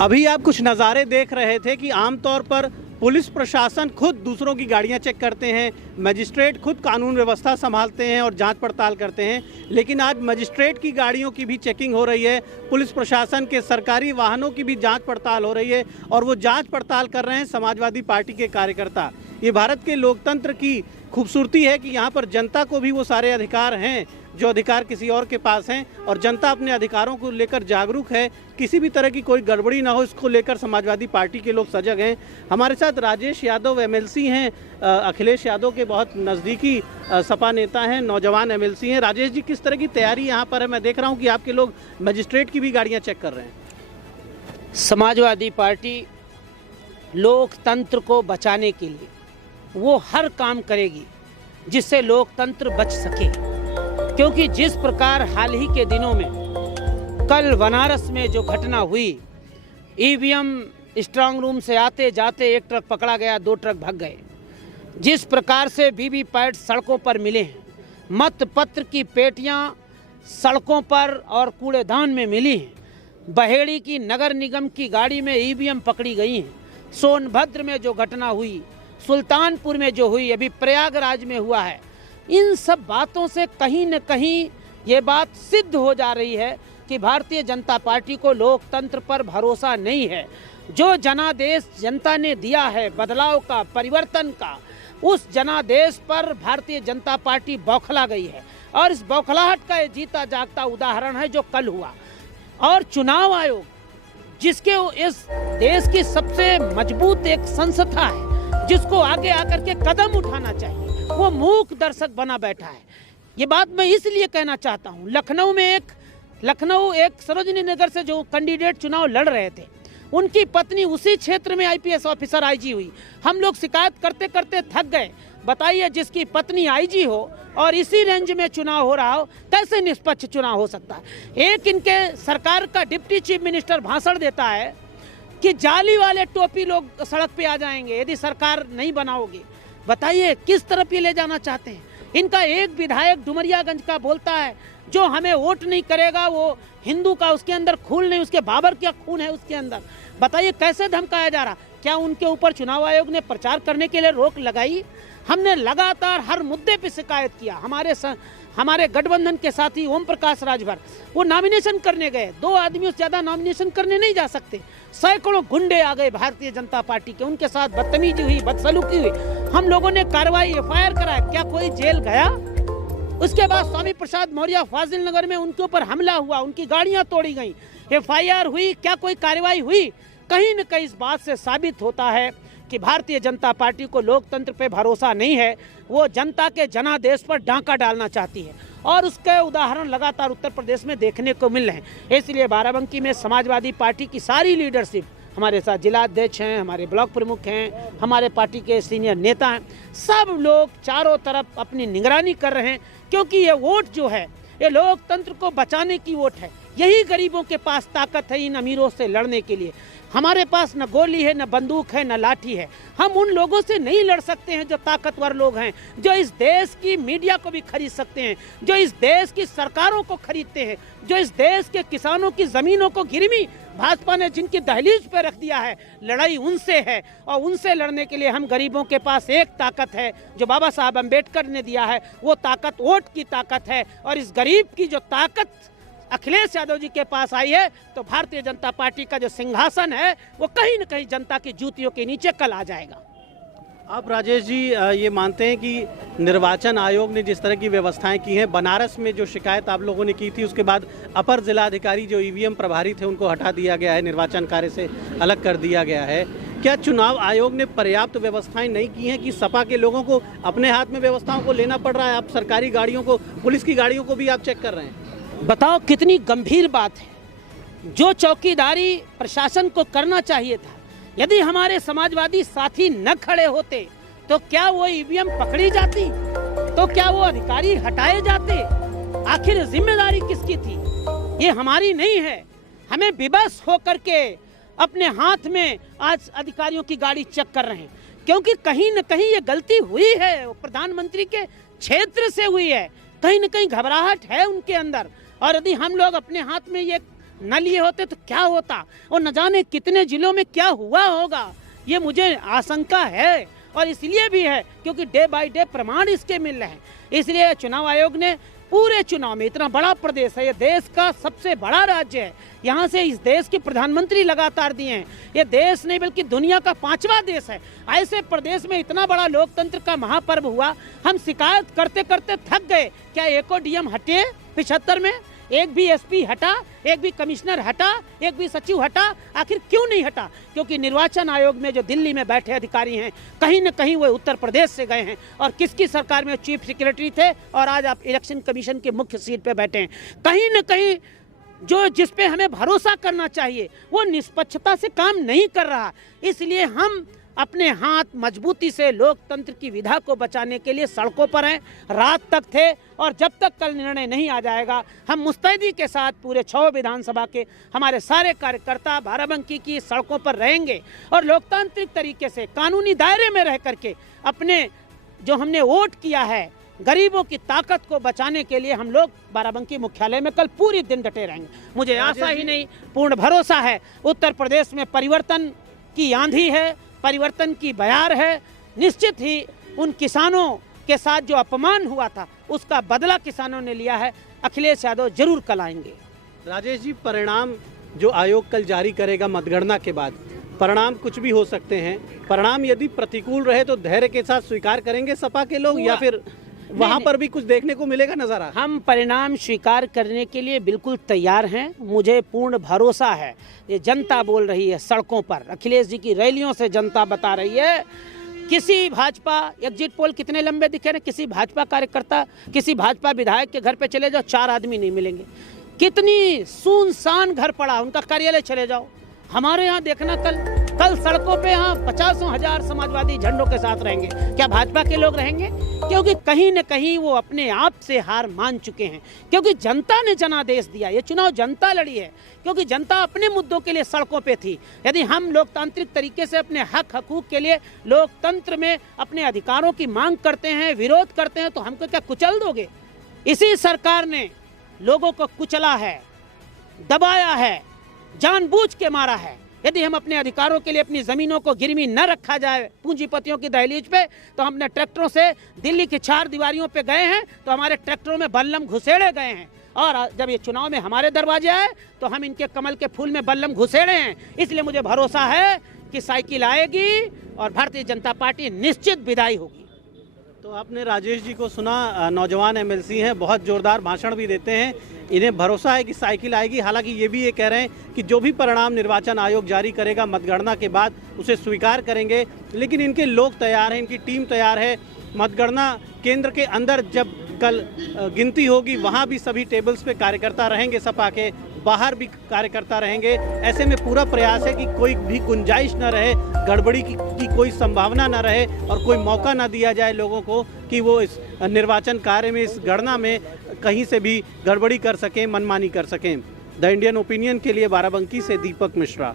अभी आप कुछ नज़ारे देख रहे थे कि आमतौर पर पुलिस प्रशासन खुद दूसरों की गाड़ियां चेक करते हैं, मजिस्ट्रेट खुद कानून व्यवस्था संभालते हैं और जांच पड़ताल करते हैं, लेकिन आज मजिस्ट्रेट की गाड़ियों की भी चेकिंग हो रही है, पुलिस प्रशासन के सरकारी वाहनों की भी जांच पड़ताल हो रही है और वो जांच पड़ताल कर रहे हैं समाजवादी पार्टी के कार्यकर्ता। ये भारत के लोकतंत्र की खूबसूरती है कि यहाँ पर जनता को भी वो सारे अधिकार हैं जो अधिकार किसी और के पास हैं और जनता अपने अधिकारों को लेकर जागरूक है। किसी भी तरह की कोई गड़बड़ी ना हो, इसको लेकर समाजवादी पार्टी के लोग सजग हैं। हमारे साथ राजेश यादव एमएलसी हैं, अखिलेश यादव के बहुत नज़दीकी सपा नेता हैं, नौजवान एमएलसी हैं। राजेश जी, किस तरह की तैयारी यहाँ पर है? मैं देख रहा हूँ कि आपके लोग मजिस्ट्रेट की भी गाड़ियाँ चेक कर रहे हैं। समाजवादी पार्टी लोकतंत्र को बचाने के लिए वो हर काम करेगी जिससे लोकतंत्र बच सके, क्योंकि जिस प्रकार हाल ही के दिनों में कल बनारस में जो घटना हुई, ईवीएम स्ट्रांग रूम से आते जाते एक ट्रक पकड़ा गया, 2 ट्रक भाग गए। जिस प्रकार से वीवीपैट सड़कों पर मिले हैं, मतपत्र की पेटियां सड़कों पर और कूड़ेदान में मिली हैं, बहेड़ी की नगर निगम की गाड़ी में ईवीएम पकड़ी गई हैं, सोनभद्र में जो घटना हुई, सुल्तानपुर में जो हुई, अभी प्रयागराज में हुआ है, इन सब बातों से कहीं न कहीं ये बात सिद्ध हो जा रही है कि भारतीय जनता पार्टी को लोकतंत्र पर भरोसा नहीं है। जो जनादेश जनता ने दिया है बदलाव का, परिवर्तन का, उस जनादेश पर भारतीय जनता पार्टी बौखला गई है और इस बौखलाहट का ये जीता जागता उदाहरण है जो कल हुआ। और चुनाव आयोग, जिसके इस देश की सबसे मजबूत एक संस्था है, जिसको आगे आकर के कदम उठाना चाहिए, वो मूक दर्शक बना बैठा है। ये बात मैं इसलिए कहना चाहता हूँ। लखनऊ एक सरोजनी नगर से जो कैंडिडेट चुनाव लड़ रहे थे, उनकी पत्नी उसी क्षेत्र में आईपीएस ऑफिसर आईजी हुई। हम लोग शिकायत करते करते थक गए। बताइए, जिसकी पत्नी आईजी हो और इसी रेंज में चुनाव हो रहा हो, कैसे निष्पक्ष चुनाव हो सकता है? एक इनके सरकार का डिप्टी चीफ मिनिस्टर भाषण देता है कि जाली वाले टोपी लोग सड़क पे आ जाएंगे यदि सरकार नहीं बनाओगे। बताइए किस तरफ ये ले जाना चाहते हैं? इनका एक विधायक डुमरियागंज का बोलता है जो हमें वोट नहीं करेगा वो हिंदू का उसके अंदर खून नहीं, उसके बाबर का खून है उसके अंदर। बताइए कैसे धमकाया जा रहा? क्या उनके ऊपर चुनाव आयोग ने प्रचार करने के लिए रोक लगाई? हमने लगातार हर मुद्दे पे शिकायत किया। हमारे गठबंधन के साथी ओम प्रकाश राजभर वो नॉमिनेशन करने गए, 2 आदमियों से ज्यादा नॉमिनेशन करने नहीं जा सकते। सैकड़ों गुंडे आ गए भारतीय जनता पार्टी के, उनके साथ बदतमीजी हुई, बदसलूकी हुई। हम लोगों ने कार्रवाई, एफआईआर कराया। क्या कोई जेल गया? उसके बाद स्वामी प्रसाद मौर्य फाजिल नगर में उनके ऊपर हमला हुआ, उनकी गाड़ियां तोड़ी गई, एफआईआर हुई, क्या कोई कार्रवाई हुई? कहीं न कहीं इस बात से साबित होता है कि भारतीय जनता पार्टी को लोकतंत्र पे भरोसा नहीं है। वो जनता के जनादेश पर डांका डालना चाहती है और उसके उदाहरण लगातार उत्तर प्रदेश में देखने को मिल रहे हैं। इसलिए बाराबंकी में समाजवादी पार्टी की सारी लीडरशिप, हमारे साथ जिला अध्यक्ष हैं, हमारे ब्लॉक प्रमुख हैं, हमारे पार्टी के सीनियर नेता हैं, सब लोग चारों तरफ अपनी निगरानी कर रहे हैं, क्योंकि ये वोट जो है ये लोकतंत्र को बचाने की वोट है। यही गरीबों के पास ताकत है इन अमीरों से लड़ने के लिए। हमारे पास न गोली है, न बंदूक है, न लाठी है। हम उन लोगों से नहीं लड़ सकते हैं जो ताकतवर लोग हैं, जो इस देश की मीडिया को भी खरीद सकते हैं, जो इस देश की सरकारों को खरीदते हैं, जो इस देश के किसानों की जमीनों को गिरवी भाजपा ने जिनकी दहलीज पे रख दिया है। लड़ाई उनसे है और उनसे लड़ने के लिए हम गरीबों के पास एक ताकत है जो बाबा साहब अम्बेडकर ने दिया है, वो ताकत वोट की ताकत है। और इस गरीब की जो ताकत अखिलेश यादव जी के पास आई है, तो भारतीय जनता पार्टी का जो सिंहासन है वो कहीं न कहीं जनता की जूतियों के नीचे कल आ जाएगा। आप राजेश जी ये मानते हैं कि निर्वाचन आयोग ने जिस तरह की व्यवस्थाएं की हैं, बनारस में जो शिकायत आप लोगों ने की थी उसके बाद अपर जिलाधिकारी जो ईवीएम प्रभारी थे उनको हटा दिया गया है, निर्वाचन कार्य से अलग कर दिया गया है, क्या चुनाव आयोग ने पर्याप्त व्यवस्थाएं नहीं की हैं कि सपा के लोगों को अपने हाथ में व्यवस्थाओं को लेना पड़ रहा है? आप सरकारी गाड़ियों को, पुलिस की गाड़ियों को भी आप चेक कर रहे हैं। बताओ कितनी गंभीर बात है। जो चौकीदारी प्रशासन को करना चाहिए था, यदि हमारे समाजवादी साथी न खड़े होते तो क्या वो ईवीएम पकड़ी जाती? तो क्या वो अधिकारी हटाए जाते? आखिर जिम्मेदारी किसकी थी? ये हमारी नहीं है। हमें विवश होकर के अपने हाथ में आज अधिकारियों की गाड़ी चेक कर रहे हैं, क्योंकि कहीं न कहीं ये गलती हुई है, वो प्रधानमंत्री के क्षेत्र से हुई है। कहीं न कहीं घबराहट है उनके अंदर। और यदि हम लोग अपने हाथ में ये न लिए होते तो क्या होता, और न जाने कितने जिलों में क्या हुआ होगा, ये मुझे आशंका है। और इसलिए भी है क्योंकि डे बाय डे प्रमाण इसके मिल रहे हैं। इसलिए चुनाव आयोग ने पूरे चुनाव में, इतना बड़ा प्रदेश है, ये देश का सबसे बड़ा राज्य है, यहाँ से इस देश के प्रधानमंत्री लगातार दिए हैं, ये देश नहीं बल्कि दुनिया का 5वां देश है। ऐसे प्रदेश में इतना बड़ा लोकतंत्र का महापर्व हुआ, हम शिकायत करते करते थक गए। क्या एको डीएम हटे 75 में? एक भी एसपी हटा, एक भी कमिश्नर हटा, एक भी सचिव हटा? आखिर क्यों नहीं हटा? क्योंकि निर्वाचन आयोग में जो दिल्ली में बैठे अधिकारी हैं, कहीं न कहीं वो उत्तर प्रदेश से गए हैं, और किसकी सरकार में चीफ सेक्रेटरी थे और आज आप इलेक्शन कमीशन के मुख्य सीट पे बैठे हैं। कहीं न कहीं जो जिस पे हमें भरोसा करना चाहिए वो निष्पक्षता से काम नहीं कर रहा। इसलिए हम अपने हाथ मजबूती से लोकतंत्र की विधा को बचाने के लिए सड़कों पर हैं, रात तक थे, और जब तक कल निर्णय नहीं आ जाएगा हम मुस्तैदी के साथ पूरे 6 विधानसभा के हमारे सारे कार्यकर्ता बाराबंकी की सड़कों पर रहेंगे और लोकतांत्रिक तरीके से कानूनी दायरे में रह करके अपने जो हमने वोट किया है गरीबों की ताकत को बचाने के लिए हम लोग बाराबंकी मुख्यालय में कल पूरी दिन डटे रहेंगे। मुझे आशा ही नहीं, पूर्ण भरोसा है, उत्तर प्रदेश में परिवर्तन की आंधी है, परिवर्तन की बयार है। निश्चित ही उन किसानों के साथ जो अपमान हुआ था उसका बदला किसानों ने लिया है। अखिलेश यादव जरूर कल आएंगे। राजेश जी, परिणाम जो आयोग कल जारी करेगा मतगणना के बाद, परिणाम कुछ भी हो सकते हैं। परिणाम यदि प्रतिकूल रहे तो धैर्य के साथ स्वीकार करेंगे सपा के लोग, या फिर वहां पर भी कुछ देखने को मिलेगा नजारा? हम परिणाम स्वीकार करने के लिए बिल्कुल तैयार हैं। मुझे पूर्ण भरोसा है, ये जनता बोल रही है सड़कों पर, अखिलेश जी की रैलियों से जनता बता रही है। किसी भाजपा एग्जिट पोल कितने लंबे दिखे रहे, किसी भाजपा कार्यकर्ता, किसी भाजपा विधायक के घर पे चले जाओ 4 आदमी नहीं मिलेंगे। कितनी सुनसान घर पड़ा, उनका कार्यालय चले जाओ। हमारे यहाँ देखना कल सड़कों पे यहाँ 50,000 समाजवादी झंडों के साथ रहेंगे। क्या भाजपा के लोग रहेंगे? क्योंकि कहीं न कहीं वो अपने आप से हार मान चुके हैं, क्योंकि जनता ने जनादेश दिया। ये चुनाव जनता लड़ी है क्योंकि जनता अपने मुद्दों के लिए सड़कों पे थी। यदि हम लोकतांत्रिक तरीके से अपने हक हकूक के लिए लोकतंत्र में अपने अधिकारों की मांग करते हैं, विरोध करते हैं, तो हमको क्या कुचल दोगे? इसी सरकार ने लोगों को कुचला है, दबाया है, जानबूझ के मारा है। यदि हम अपने अधिकारों के लिए अपनी जमीनों को गिरवी न रखा जाए पूंजीपतियों की दहलीज पे, तो हमने ट्रैक्टरों से दिल्ली की 4 दीवारियों पे गए हैं, तो हमारे ट्रैक्टरों में बल्लम घुसेड़े गए हैं। और जब ये चुनाव में हमारे दरवाजे आए तो हम इनके कमल के फूल में बल्लम घुसेड़े हैं। इसलिए मुझे भरोसा है कि साइकिल आएगी और भारतीय जनता पार्टी निश्चित विदाई होगी। तो आपने राजेश जी को सुना, नौजवान एमएलसी हैं, बहुत जोरदार भाषण भी देते हैं, इन्हें भरोसा है कि साइकिल आएगी। हालांकि ये भी ये कह रहे हैं कि जो भी परिणाम निर्वाचन आयोग जारी करेगा मतगणना के बाद उसे स्वीकार करेंगे, लेकिन इनके लोग तैयार हैं, इनकी टीम तैयार है। मतगणना केंद्र के अंदर जब कल गिनती होगी वहाँ भी सभी टेबल्स पे कार्यकर्ता रहेंगे, सपा के बाहर भी कार्यकर्ता रहेंगे। ऐसे में पूरा प्रयास है कि कोई भी गुंजाइश न रहे, गड़बड़ी की कोई संभावना न रहे और कोई मौका न दिया जाए लोगों को कि वो इस निर्वाचन कार्य में, इस गणना में कहीं से भी गड़बड़ी कर सकें, मनमानी कर सकें। द इंडियन ओपिनियन के लिए बाराबंकी से दीपक मिश्रा।